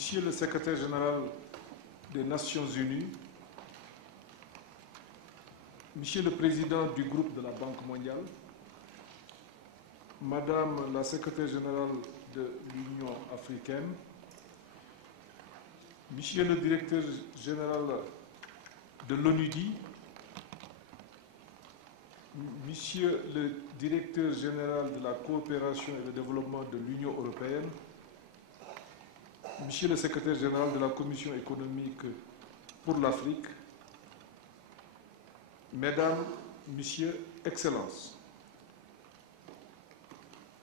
Monsieur le secrétaire général des Nations Unies, Monsieur le président du groupe de la Banque mondiale, Madame la secrétaire générale de l'Union africaine, Monsieur le directeur général de l'ONUDI, Monsieur le directeur général de la coopération et le développement de l'Union européenne, Monsieur le secrétaire général de la Commission économique pour l'Afrique, Mesdames, Messieurs, Excellences.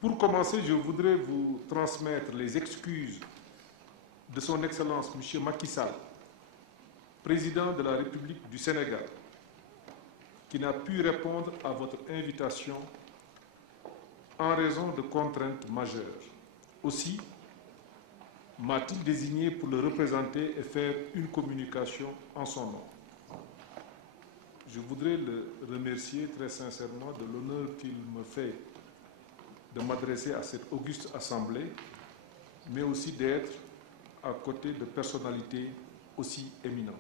Pour commencer, je voudrais vous transmettre les excuses de son Excellence M. Macky Sall, président de la République du Sénégal, qui n'a pu répondre à votre invitation en raison de contraintes majeures. Aussi, m'a-t-il désigné pour le représenter et faire une communication en son nom. Je voudrais le remercier très sincèrement de l'honneur qu'il me fait de m'adresser à cette auguste assemblée, mais aussi d'être à côté de personnalités aussi éminentes.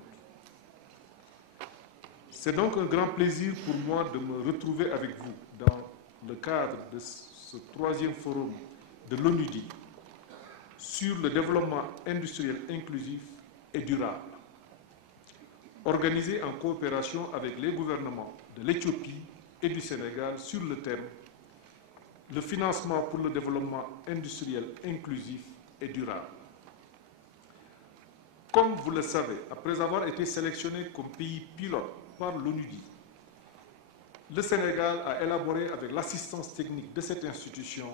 C'est donc un grand plaisir pour moi de me retrouver avec vous dans le cadre de ce troisième forum de l'ONUDI sur le développement industriel inclusif et durable, organisé en coopération avec les gouvernements de l'Éthiopie et du Sénégal sur le thème « Le financement pour le développement industriel inclusif et durable ». Comme vous le savez, après avoir été sélectionné comme pays pilote par l'ONUDI, le Sénégal a élaboré avec l'assistance technique de cette institution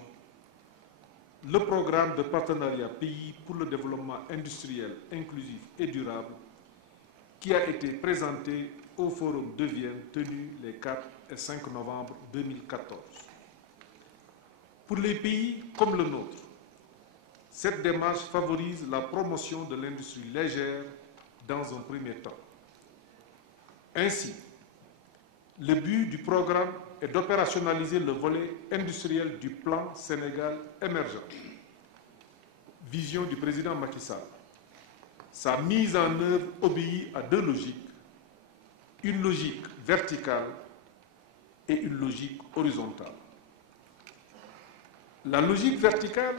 le programme de partenariat pays pour le développement industriel inclusif et durable qui a été présenté au Forum de Vienne tenu les 4 et 5 novembre 2014. Pour les pays comme le nôtre, cette démarche favorise la promotion de l'industrie légère dans un premier temps. Ainsi, le but du programme est d'opérationnaliser le volet industriel du plan Sénégal émergent, vision du président Macky Sall. Sa mise en œuvre obéit à deux logiques, une logique verticale et une logique horizontale. La logique verticale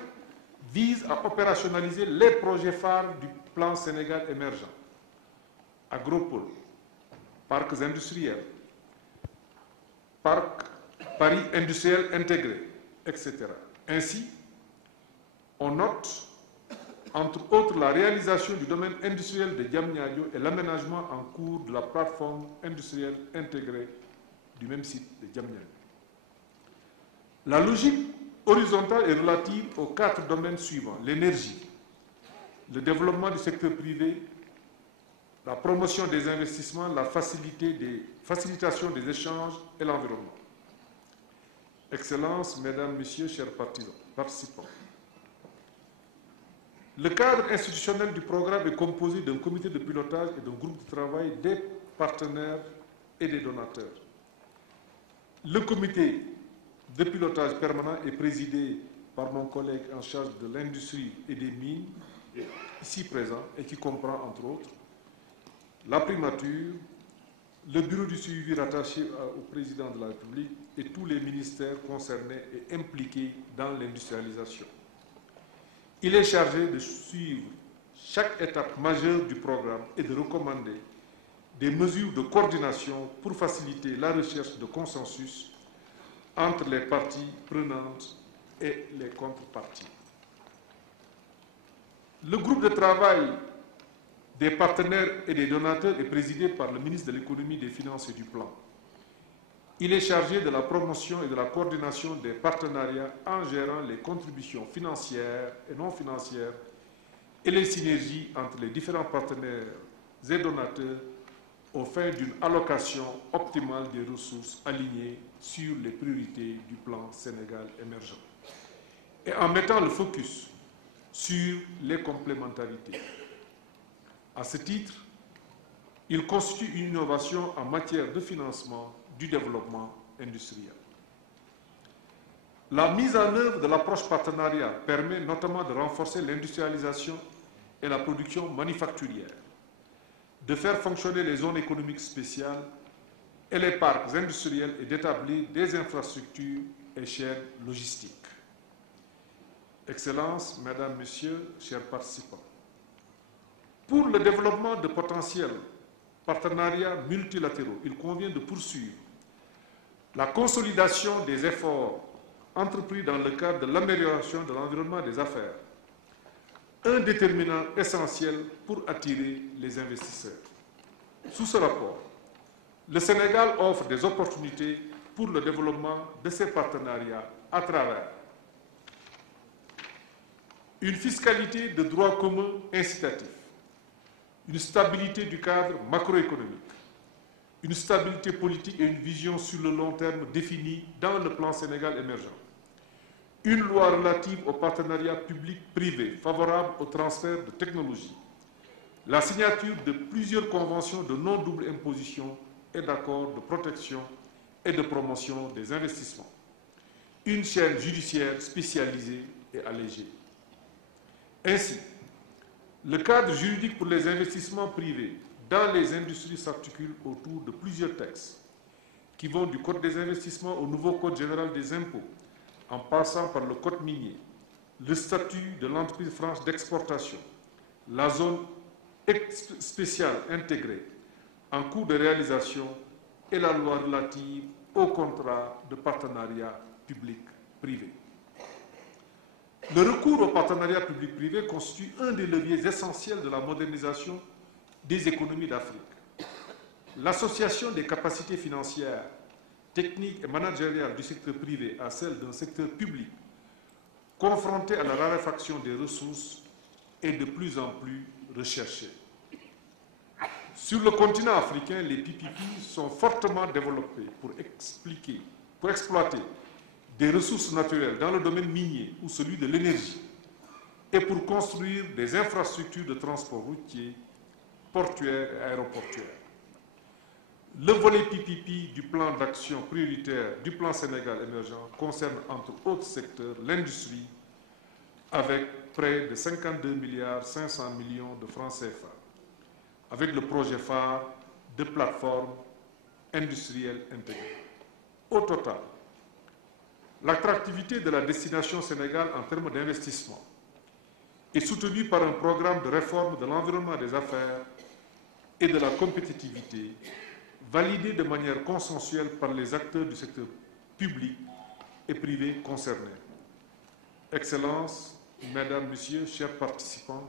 vise à opérationnaliser les projets phares du plan Sénégal émergent, agropoles, parcs industriels, Paris industriel intégré, etc. Ainsi, on note, entre autres, la réalisation du domaine industriel de Diamniadio et l'aménagement en cours de la plateforme industrielle intégrée du même site de Diamniadio. La logique horizontale est relative aux 4 domaines suivants: l'énergie, le développement du secteur privé, la promotion des investissements, la facilitation des échanges et l'environnement. Excellences, Mesdames, Messieurs, chers participants, le cadre institutionnel du programme est composé d'un comité de pilotage et d'un groupe de travail des partenaires et des donateurs. Le comité de pilotage permanent est présidé par mon collègue en charge de l'industrie et des mines, ici présent, et qui comprend entre autres la primature, le bureau du suivi rattaché au président de la République et tous les ministères concernés et impliqués dans l'industrialisation. Il est chargé de suivre chaque étape majeure du programme et de recommander des mesures de coordination pour faciliter la recherche de consensus entre les parties prenantes et les contreparties. Le groupe de travail des partenaires et des donateurs est présidé par le ministre de l'Économie, des Finances et du Plan. Il est chargé de la promotion et de la coordination des partenariats en gérant les contributions financières et non financières et les synergies entre les différents partenaires et donateurs aux fins d'une allocation optimale des ressources alignées sur les priorités du plan Sénégal émergent et en mettant le focus sur les complémentarités. À ce titre, il constitue une innovation en matière de financement du développement industriel. La mise en œuvre de l'approche partenariat permet notamment de renforcer l'industrialisation et la production manufacturière, de faire fonctionner les zones économiques spéciales et les parcs industriels et d'établir des infrastructures et chaînes logistiques. Excellences, Mesdames, Messieurs, chers participants, pour le développement de potentiels partenariats multilatéraux, il convient de poursuivre la consolidation des efforts entrepris dans le cadre de l'amélioration de l'environnement des affaires, un déterminant essentiel pour attirer les investisseurs. Sous ce rapport, le Sénégal offre des opportunités pour le développement de ces partenariats à travers une fiscalité de droit commun incitatif, une stabilité du cadre macroéconomique, une stabilité politique et une vision sur le long terme définie dans le plan Sénégal émergent, une loi relative au partenariat public-privé favorable au transfert de technologies, la signature de plusieurs conventions de non-double imposition et d'accords de protection et de promotion des investissements, une chaîne judiciaire spécialisée et allégée. Ainsi, le cadre juridique pour les investissements privés dans les industries s'articule autour de plusieurs textes qui vont du Code des investissements au nouveau Code général des impôts, en passant par le Code minier, le statut de l'entreprise franche d'exportation, la zone spéciale intégrée en cours de réalisation et la loi relative au contrat de partenariat public-privé. Le recours au partenariat public-privé constitue un des leviers essentiels de la modernisation des économies d'Afrique. L'association des capacités financières, techniques et managériales du secteur privé à celle d'un secteur public confronté à la raréfaction des ressources est de plus en plus recherchée. Sur le continent africain, les PPP sont fortement développés pour exploiter des ressources naturelles dans le domaine minier ou celui de l'énergie et pour construire des infrastructures de transport routier, portuaire et aéroportuaire. Le volet PPP du plan d'action prioritaire du plan Sénégal émergent concerne entre autres secteurs l'industrie avec près de 52,5 milliards de francs CFA, avec le projet phare de plateforme industrielle intégrée. Au total, l'attractivité de la destination Sénégal en termes d'investissement est soutenue par un programme de réforme de l'environnement des affaires et de la compétitivité validé de manière consensuelle par les acteurs du secteur public et privé concernés. Excellences, Mesdames, Messieurs, chers participants,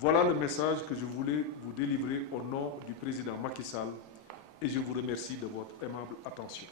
voilà le message que je voulais vous délivrer au nom du président Macky Sall et je vous remercie de votre aimable attention.